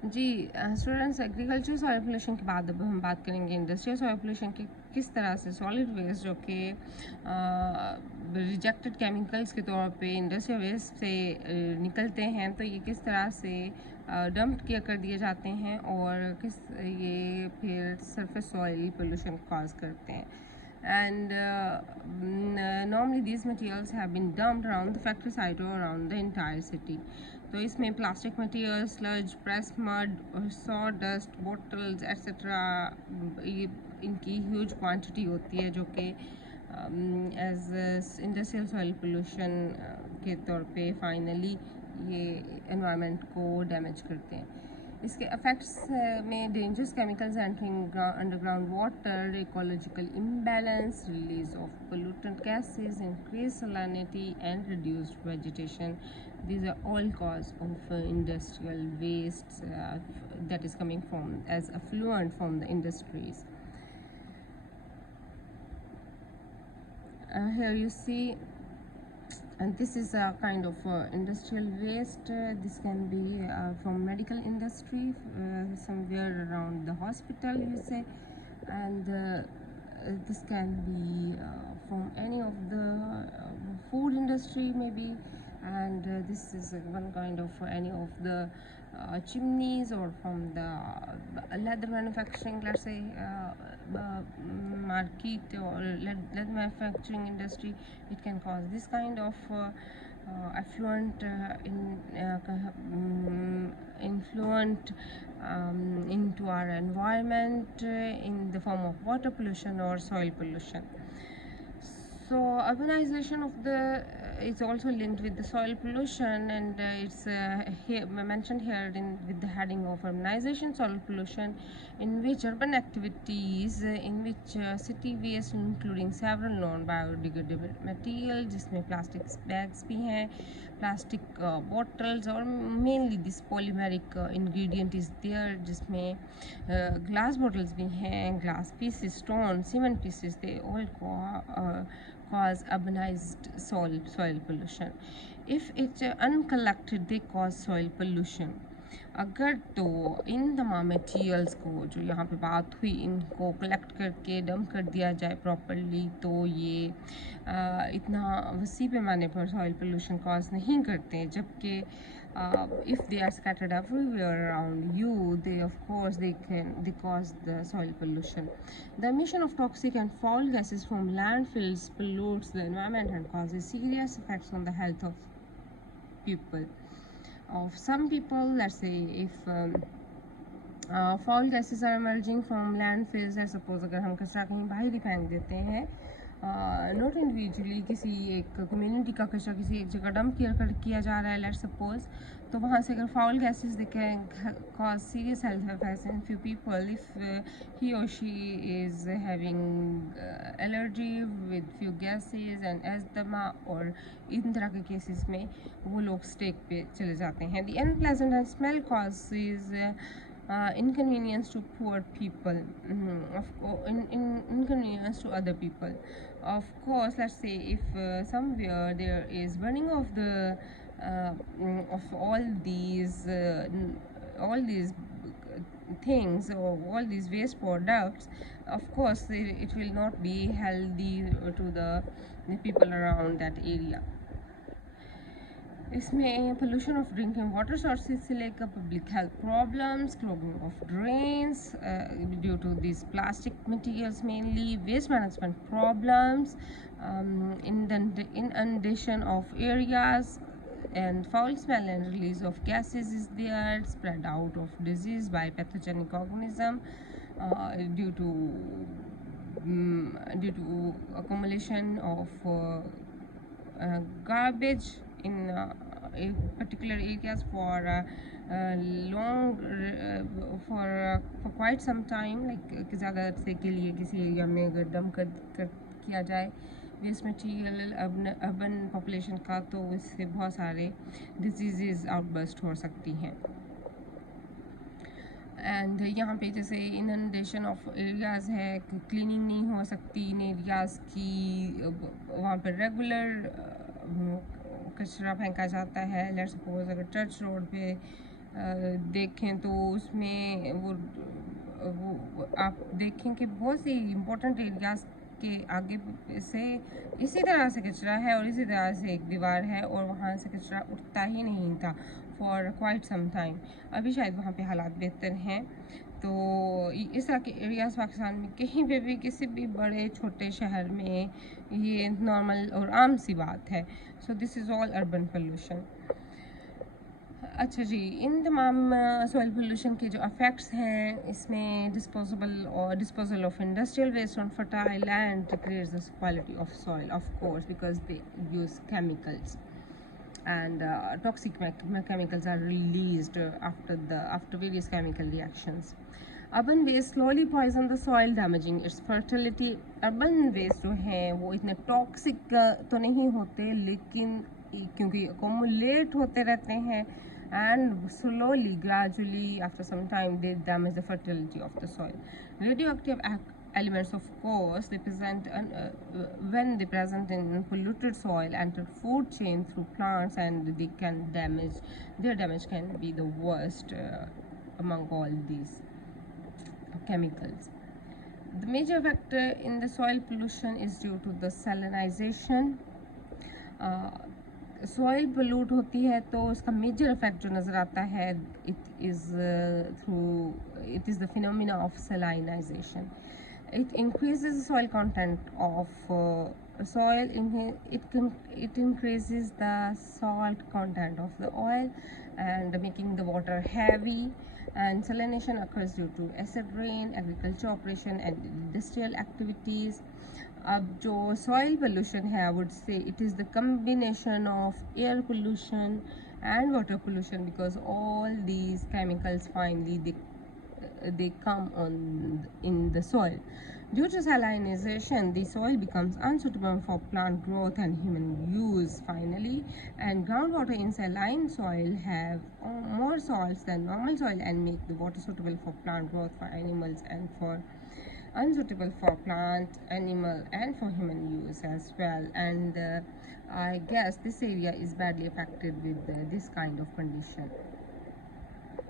जी students, agriculture soil pollution के बाद अब हम बात करेंगे इंडस्ट्रियल सॉइल पोल्यूशन की। किस तरह से सॉलिड वेस्ट जो कि रिजेक्टेड केमिकल्स के तौर पे इंडस्ट्रियल वेस्ट से निकलते हैं, तो ये किस तरह से डंप किया कर दिए जाते हैं और किस ये फिर सरफेस सॉइल पोल्यूशन कॉज करते हैं। And normally these materials have been dumped around the factory site or around the entire city. तो इसमें plastic material, sludge, press mud, saw dust, bottles etcetera, ये इनकी ह्यूज क्वांटिटी होती है जो कि एज इंडस्ट्रियल सॉइल पोल्यूशन के तौर पे फाइनली ये एनवायरनमेंट को डैमेज करते हैं। इसके इफेक्ट्स में dangerous chemicals entering underground water, ecological imbalance, release of pollutant gases, increase सलानिटी and reduced vegetation. These are all cause of industrial waste that is coming from as effluent from the industries. Here you see, and this is a kind of industrial waste. This can be from medical industry, somewhere around the hospital, you say, and this can be from any of the food industry maybe, and this is one kind of any of the chimneys, or from the leather manufacturing, let's say, market or leather manufacturing industry. It can cause this kind of affluent influent into our environment in the form of water pollution or soil pollution. So urbanization of the is also linked with the soil pollution, and it's here, mentioned here with the heading of urbanization soil pollution, in which urban activities in which city waste including several non-biodegradable material, जिसमें plastic bags भी हैं, plastic bottles, और mainly this polymeric ingredient is there, जिसमें glass bottles भी हैं, glass pieces, stone, cement pieces, they all cause urbanized soil pollution. If it's uncollected, they cause soil pollution. अगर तो इन तमाम मटीरियल्स को जो यहाँ पे बात हुई, इनको कलेक्ट करके डंप कर दिया जाए प्रॉपरली, तो ये इतना वसी पैमाने पर सॉइल पोल्यूशन कॉज नहीं करते, जबकि if they are scattered everywhere around you, they of course they cause the soil pollution. The emission of toxic and foul gases from landfills pollutes the environment and causes serious effects on the health of people. Of some people, let's say, if foul gases are emerging from landfills, I suppose अगर हम कचरा कहीं बाहर ही फेंक देते हैं, not individually, किसी एक कम्युनिटी का कचरा किसी एक जगह डंप किया जा रहा है, लेट्स सपोज, तो वहाँ से अगर foul gases they can cause serious health effects in few people if he और she is having allergy with few gases and asthma, और इन तरह के केसेस में वो लोग स्टेक पे चले जाते हैं. The unpleasant and smell causes inconvenience to poor people, inconvenience to other people. Of course, let's say if somewhere there is burning of the of all these things, or all these waste products, of course it will not be healthy to the people around that area. इसमें pollution of drinking water sources से लेकर public health problems, clogging of drains due to this plastic materials mainly, waste management problems, inundation of areas, and foul smell and release of gases is there, spread out of disease by pathogenic organism due to accumulation of garbage in a particular areas for long for quite some time, like ज़्यादा अरसे के लिए किसी area में अगर dump कर किया जाए वेस्ट मटीरियल अर्बन पॉपुलेशन का, तो इससे बहुत सारे डिजीज़ आउटबर्स्ट हो सकती हैं. एंड यहाँ पे जैसे इनंडेशन ऑफ एरियाज़ है, क्लीनिंग नहीं हो सकती इन एरियाज़ की, वहाँ पर रेगुलर कचरा फेंका जाता है. लेट्स सपोज अगर चर्च रोड पे देखें तो उसमें वो आप देखें कि बहुत सी इम्पोर्टेंट एरियाज के आगे से इसी तरह से कचरा है और इसी तरह से एक दीवार है और वहाँ से कचरा उठता ही नहीं था फॉर क्वाइट सम टाइम। अभी शायद वहाँ पे हालात बेहतर हैं। तो इस तरह के एरियाज पाकिस्तान में कहीं पे भी किसी भी बड़े छोटे शहर में ये नॉर्मल और आम सी बात है। So this is all urban pollution. अच्छा जी, इन तमाम सॉइल पोल्यूशन के जो इफ़ेक्ट्स हैं इसमें disposal of industrial waste on fertile land degrades the quality of soil of course because they use chemicals and toxic chemicals are released after various chemical reactions. Urban waste slowly poison the soil, damaging its fertility. Urban waste जो हैं वो इतने toxic तो नहीं होते, लेकिन क्योंकि accumulate होते रहते हैं and slowly, gradually, after some time, they damage the fertility of the soil. Radioactive elements, of course, they present when they present in polluted soil enter food chain through plants, and they can damage. Their damage can be the worst among all these chemicals. The major factor in the soil pollution is due to the salinization. Soil pollute होती है तो उसका major effect जो नज़र आता है it is the phenomena of सलाइनाइजेशन. It increases the soil content of soil. It increases the salt content of the oil and making the water heavy. And salination occurs due to acid rain, agriculture operation, and industrial activities. अब जो soil pollution है, I would say it is the combination of air pollution and water pollution, because all these chemicals finally they come on in the soil. Due to salinization, the soil becomes unsuitable for plant growth and human use finally, and groundwater in saline soil have more salts than normal soil and make the water suitable for plant growth, for animals, and for unsuitable for plant, animal, and for human use as well. And I guess this area is badly affected with this kind of condition.